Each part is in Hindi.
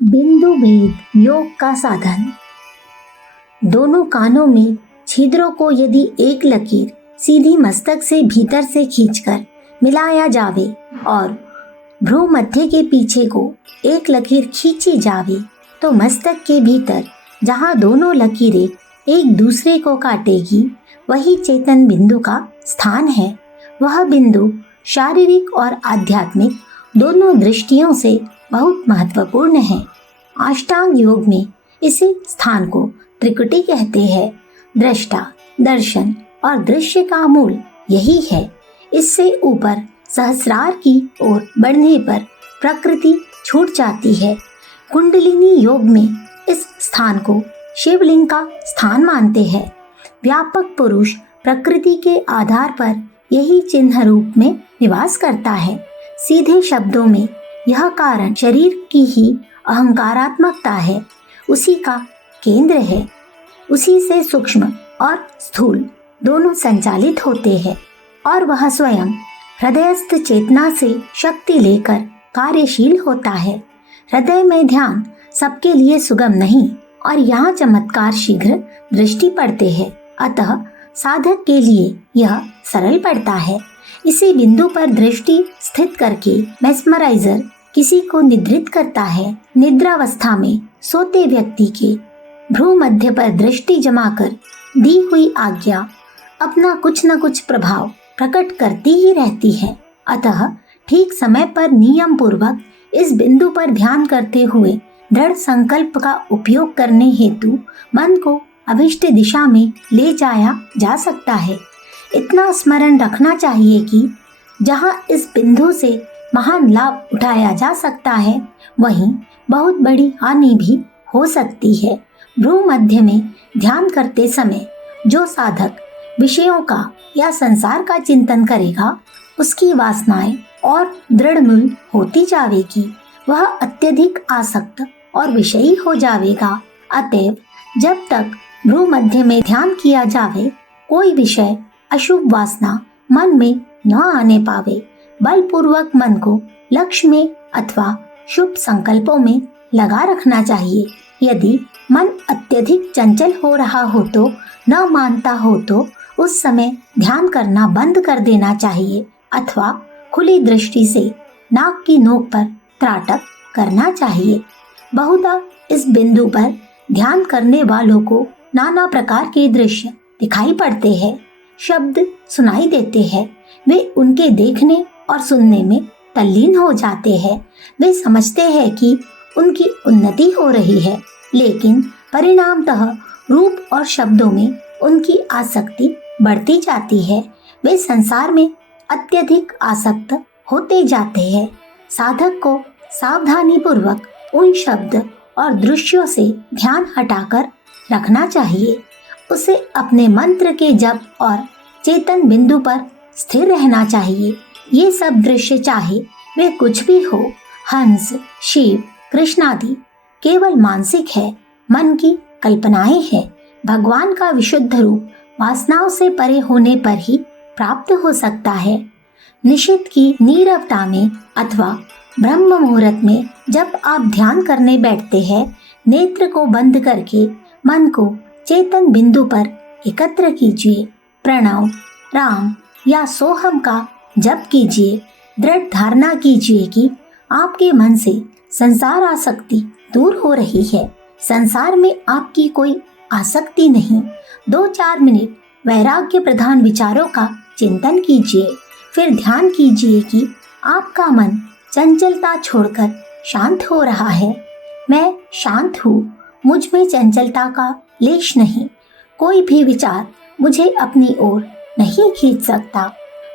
बिंदु भेद योग का साधन। दोनों कानों में छिद्रों को यदि एक लकीर सीधी मस्तक से भीतर से खींचकर मिलाया जावे और भ्रू मध्य के पीछे को एक लकीर खींची जावे तो मस्तक के भीतर जहाँ दोनों लकीरें एक दूसरे को काटेगी वही चेतन बिंदु का स्थान है। वह बिंदु शारीरिक और आध्यात्मिक दोनों दृष्टियों से बहुत महत्वपूर्ण है। अष्टांग योग में इसी स्थान को त्रिकुटी कहते हैं। दृष्टा, दर्शन और दृश्य का मूल यही है। इससे ऊपर सहस्रार की ओर बढ़ने पर प्रकृति छूट जाती है। कुंडलिनी योग में इस स्थान को शिवलिंग का स्थान मानते हैं। व्यापक पुरुष प्रकृति के आधार पर यही चिन्ह रूप में निवास करता है। सीधे शब्दों में यह कारण शरीर की ही अहंकारात्मकता है, उसी का केंद्र है। उसी से सूक्ष्म और स्थूल दोनों संचालित होते हैं और वह स्वयं हृदयस्थ चेतना से शक्ति लेकर कार्यशील होता है। हृदय में ध्यान सबके लिए सुगम नहीं और यहाँ चमत्कार शीघ्र दृष्टि पड़ते हैं, अतः साधक के लिए यह सरल पड़ता है। इसी बिंदु पर दृष्टि स्थित करके मेस्मराइजर किसी को निद्रित करता है। निद्रावस्था में सोते व्यक्ति के भ्रू मध्य पर दृष्टि जमाकर दी हुई आज्ञा अपना कुछ न कुछ प्रभाव प्रकट करती ही रहती है। अतः ठीक समय पर नियम पूर्वक इस बिंदु पर ध्यान करते हुए दृढ़ संकल्प का उपयोग करने हेतु मन को अभिष्ट दिशा में ले जाया जा सकता है। इतना स्मरण रखना चाहिए कि जहाँ इस बिंदु से महान लाभ उठाया जा सकता है वहीं बहुत बड़ी हानि भी हो सकती है। भ्रू मध्य में ध्यान करते समय जो साधक विषयों का या संसार का चिंतन करेगा उसकी वासनाएं और दृढ़ होती जाएगी। वह अत्यधिक आसक्त और विषयी हो जाएगा। अतएव जब तक भ्रू मध्य में ध्यान किया जावे कोई विषय अशुभ वासना मन में न आने पावे। बलपूर्वक मन को लक्ष्य में अथवा शुभ संकल्पों में लगा रखना चाहिए। यदि मन अत्यधिक चंचल हो रहा हो तो न मानता हो तो उस समय ध्यान करना बंद कर देना चाहिए अथवा खुली दृष्टि से नाक की नोक पर त्राटक करना चाहिए। बहुधा इस बिंदु पर ध्यान करने वालों को नाना प्रकार के दृश्य दिखाई पड़ते हैं, शब्द सुनाई देते हैं। वे उनके देखने और सुनने में तल्लीन हो जाते हैं। वे समझते हैं कि उनकी उन्नति हो रही है, लेकिन परिणामतः रूप और शब्दों में उनकी आसक्ति बढ़ती जाती है। वे संसार में अत्यधिक आसक्त होते जाते हैं। साधक को सावधानी पूर्वक उन शब्द और दृश्यों से ध्यान हटाकर रखना चाहिए। उसे अपने मंत्र के जप और चेतन बिंदु पर स्थिर रहना चाहिए। ये सब दृश्य चाहे वे कुछ भी हो, हंस, शिव, कृष्ण आदि, केवल मानसिक है, मन की कल्पनाएं हैं। भगवान का विशुद्ध रूप वासनाओं से परे होने पर ही प्राप्त हो सकता है। निशित की नीरवता में अथवा ब्रह्म मुहूर्त में जब आप ध्यान करने बैठते हैं, नेत्र को बंद करके मन को चेतन बिंदु पर एकत्र कीजिए। प्रणव, राम या सोहम का जप कीजिए। दृढ़ धारणा कीजिए कि आपके मन से संसार आसक्ति दूर हो रही है। संसार में आपकी कोई आसक्ति नहीं। 2-4 मिनट वैराग्य प्रधान विचारों का चिंतन कीजिए। फिर ध्यान कीजिए कि आपका मन चंचलता छोड़कर शांत हो रहा है। मैं शांत हूँ, मुझ में चंचलता का लेश नहीं। कोई भी विचार मुझे अपनी ओर नहीं खींच सकता।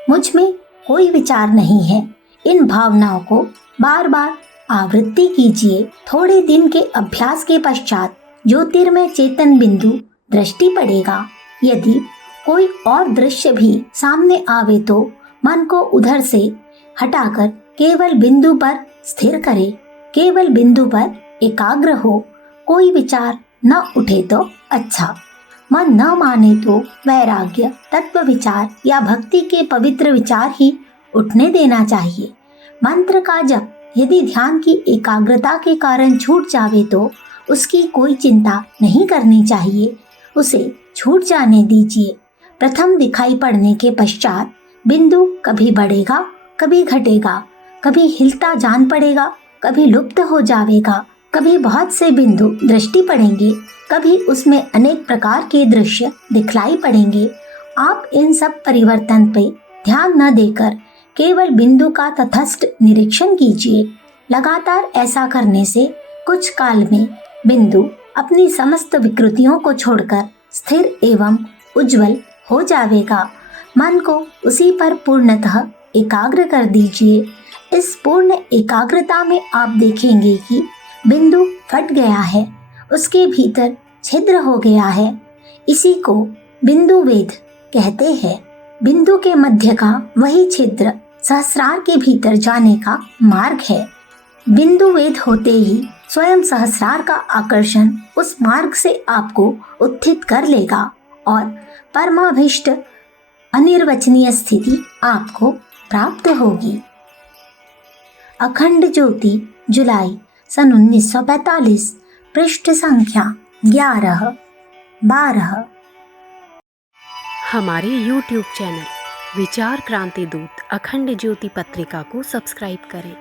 मुझ में कोई विचार नहीं है। इन भावनाओं को बार बार आवृत्ति कीजिए। थोड़े दिन के अभ्यास के पश्चात ज्योतिर्मय चेतन बिंदु दृष्टि पड़ेगा। यदि कोई और दृश्य भी सामने आवे तो मन को उधर से हटाकर केवल बिंदु पर स्थिर करे। केवल बिंदु पर एकाग्र हो। कोई विचार न उठे तो अच्छा, मन न माने तो वैराग्य, तत्व विचार या भक्ति के पवित्र विचार ही उठने देना चाहिए। मंत्र का जप यदि ध्यान की एकाग्रता के कारण छूट जावे तो उसकी कोई चिंता नहीं करनी चाहिए, उसे छूट जाने दीजिए। प्रथम दिखाई पड़ने के पश्चात बिंदु कभी बढ़ेगा, कभी घटेगा, कभी हिलता जान पड़ेगा, कभी लुप्त हो जाएगा, कभी बहुत से बिंदु दृष्टि पड़ेंगे, कभी उसमें अनेक प्रकार के दृश्य दिखलाई पड़ेंगे। आप इन सब परिवर्तन पे ध्यान न देकर केवल बिंदु का तटस्थ निरीक्षण कीजिए। लगातार ऐसा करने से कुछ काल में बिंदु अपनी समस्त विकृतियों को छोड़कर स्थिर एवं उज्जवल हो जाएगा। मन को उसी पर पूर्णतः एकाग्र कर दीजिए। इस पूर्ण एकाग्रता में आप देखेंगे कि बिंदु फट गया है, उसके भीतर छिद्र हो गया है। इसी को बिंदु वेध कहते हैं। बिंदु के मध्य का वही छिद्र सहस्रार के भीतर जाने का मार्ग है। बिंदु वेध होते ही स्वयं सहस्रार का आकर्षण उस मार्ग से आपको उत्थित कर लेगा और परमाभिष्ट अनिर्वचनीय स्थिति आपको प्राप्त होगी। अखंड ज्योति, जुलाई सन 1945, पृष्ठ संख्या 11-12। हमारे YouTube चैनल विचार क्रांति दूत अखंड ज्योति पत्रिका को सब्सक्राइब करें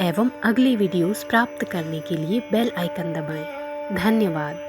एवं अगली वीडियोस प्राप्त करने के लिए बेल आइकन दबाएं। धन्यवाद।